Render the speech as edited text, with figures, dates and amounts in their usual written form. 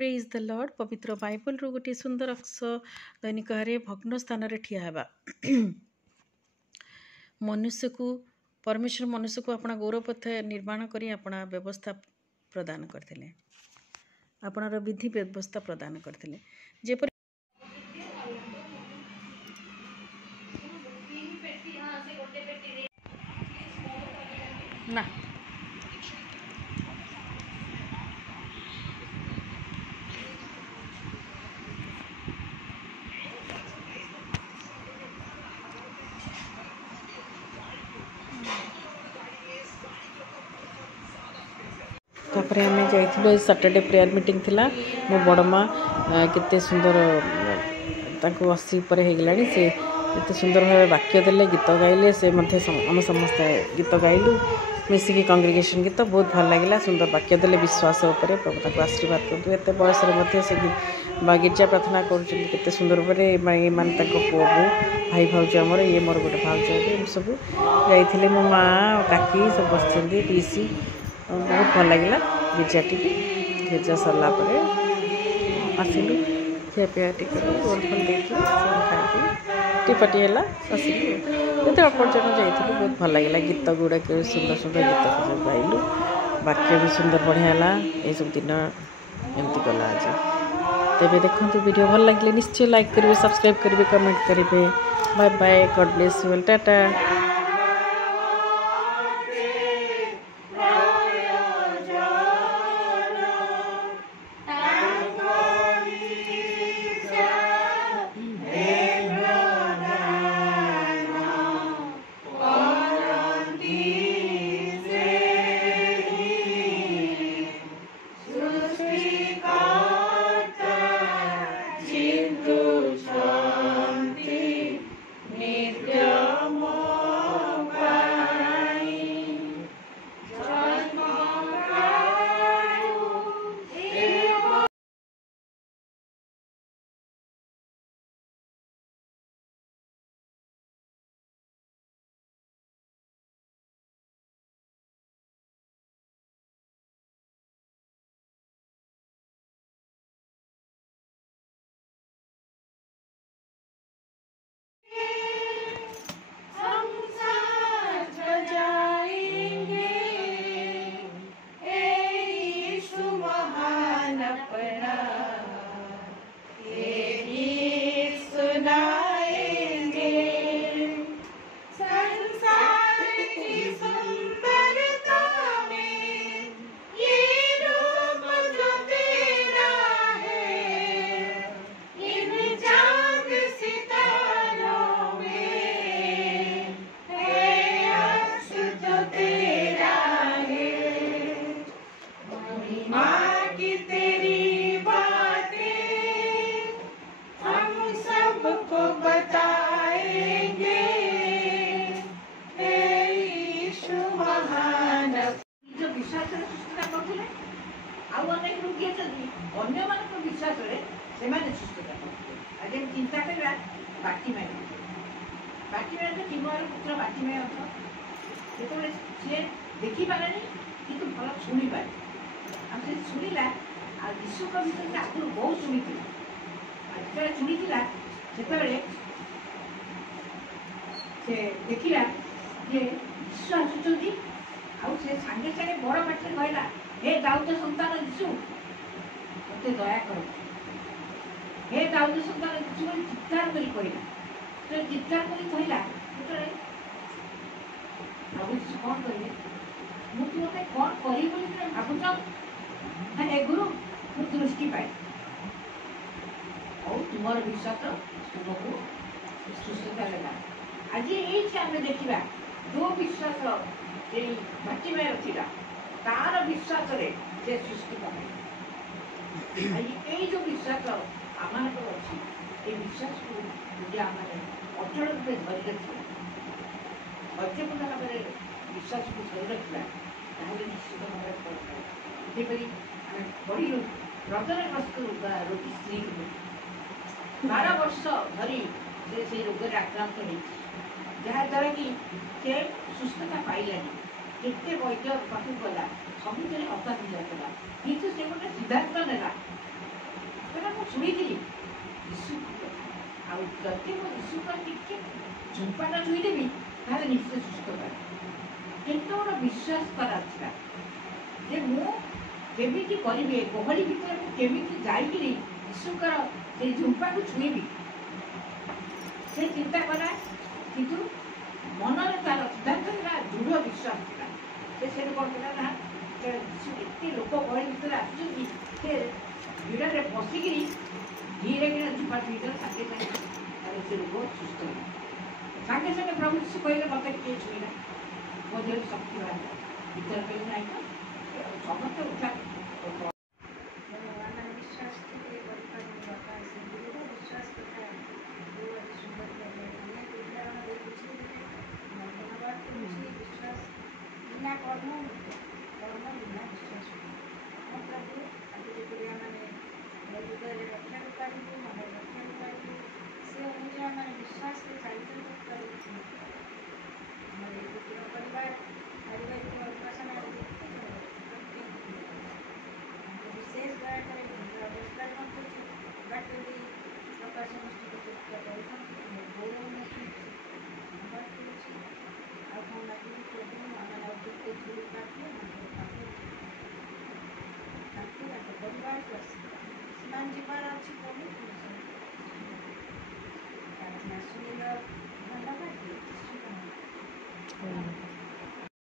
Praise the Lord पवित्र Bible रो गोटे सुंदर अक्ष दैनिक रे भग्न स्थान रे ठिया हेबा मनुष्य को परमेश्वर मनुष्य को अपना गौरव पथ निर्माण करी अपना व्यवस्था प्रदान करथिले अपना विधि व्यवस्था प्रदान करथिले जेपर ना तापर आम जाइए सैटरडे प्रेयर मीटिंग थिला मो बड़मा केते सुंदर 80 पर हो गला से केते सुंदर भाव वाक्य देले गीत गाइले से आम समस्त गीत गाइलु मिसिकी कांग्रेगेशन गीत बहुत भल लगे सुंदर वाक्य देले विश्वास उपर प्रभु ताको आशीर्वाद करतु एत बयस से गिरजा प्रार्थना करते सुंदर पर मान पुओ भाई भाज आमर ये मोर गोटे भाज सब जाइए मो माँ काकी सब बस पीसी बहुत भल लगे गिरजा टी गिरजा सरला आसिलु खियापिया टी रोल फल देखिए खाई टीपटी है आसिलु ये पर्यटन जाइए बहुत भल लगे गीत गुड़ाक सुंदर सुंदर गीत सब गाइलु वाक्य भी सुंदर बढ़िया ये सब दिन एमती गला आज तेरे देखो वीडियो भल लगे निश्चय लाइक करेंगे सब्सक्राइब करेंगे कमेंट करेंगे bye bye God bless you tata. चिंता करवा बाटीमाय तो टीमर पुत्र बाटीमाय जो सी देखी पारे कि भल शुणी पारे शुणिला विश्व कविता आगुरी बहुत शुणी जो शुणीला से देखला जे विश्व आसुँच से सांगे सांगे बड़ पाटे कहला हे दाऊद सन्तान दिशु मत दया कर हे दाऊद सन्तान दिशु बोली चित्कार कर कहला तो चित्कार कर कहला प्रभु यीशु कौन करेंगे मुझे मत कौन करी बोली भावुच हे गुरु मु दृष्टि पाए और तुमर विश्वास तुमको सुस्थता लगा आज ये आम देखा जो विश्वास बाटीमाय था तार विश्वास से सृष्टि पाए आज जो विश्वास आम अच्छी ये विश्वास को यदि आम अचल रूपे धरी रखा अध्यपूर्ण भाव में विश्वास को धरी रखा निश्चित भाव में आम बड़ी हृदयग्रस्त रोगी स्त्री 12 वर्ष धरी से रोग आक्रांत हो जहाद्वारा कि से सुस्थता पाइलानी केते वैद्य पाखु गला सबुले हताश होता किंतु से गोटे सिद्धांत नेला ଶୁଣିଥିଲି ଯୀଶୁ ଆଉ ଯଦି ମୁଁ ଯୀଶୁଙ୍କର ଟିକେ ଝୁମ୍ପାଟା ଛୁଇଁଦେବି ତାହେଲେ ନିଶ୍ଚୟ ସୁସ୍ଥ ପାଏ। କିନ୍ତୁ ମୋର ବିଶ୍ୱାସ କରାଥିଲା ଯେ ମୁଁ କେମିତି କରିବି, ଏ ଗହଳି ଭିତରେ ମୁଁ କେମିତି ଯାଇକିରି ଯୀଶୁଙ୍କର ସେଇ ଝୁମ୍ପାକୁ ଛୁଇଁବି, ସେ ଚିନ୍ତା କଲା। କିନ୍ତୁ ମନରେ ତାର ସିଦ୍ଧାନ୍ତ ଥିଲା, ଦୃଢ଼ ବିଶ୍ୱାସ ଥିଲା। ସେ ସେଠୁ କ'ଣ କଲା ନା, ଯୀଶୁ ଏତେ ଲୋକ ଗହଳି ଭିତରେ ଆସୁଛନ୍ତି, ସେ ଭିଡ଼ରେ ବସିକିରି ଧୀରେ କିନା ଝୁମ୍ପା ଛୁଇଁଦେଲା। ସାଙ୍ଗେ ସାଙ୍ଗେ ତାର ସେ ରୋଗ ସୁସ୍ଥ ହେଲା। ସାଙ୍ଗେ ସାଙ୍ଗେ ପ୍ରଭୁ ଯୀଶୁ କହିଲେ, ମୋତେ କିଏ ଛୁଇଁଲା, ମୋ ଦେହରେ ଶକ୍ତି ବାହାରିଲା। ଭିତରେ କହିଲେ ନାହିଁ ତ, ସମସ୍ତେ ଉଠା विश्वास विश्वास करता है वो अति सुंदर कहते हैं हमें उदाहरण दे कुछ धन्यवाद करुँच विश्वास बिना कर्म कर्म बिना विश्वास हम प्रभु आपको जब मैंने हृदय रक्षा पारू मन रक्षा पारू से अनुसार आम विश्वास के चरित्र परिवार पारिवारिक उपासना विशेष दया करे अवस्था बाटे प्रकाश समस्त गौरव परिवार को आसान जीवार अच्छी प्रभु प्रार्थना सुनिल धन्यवाद।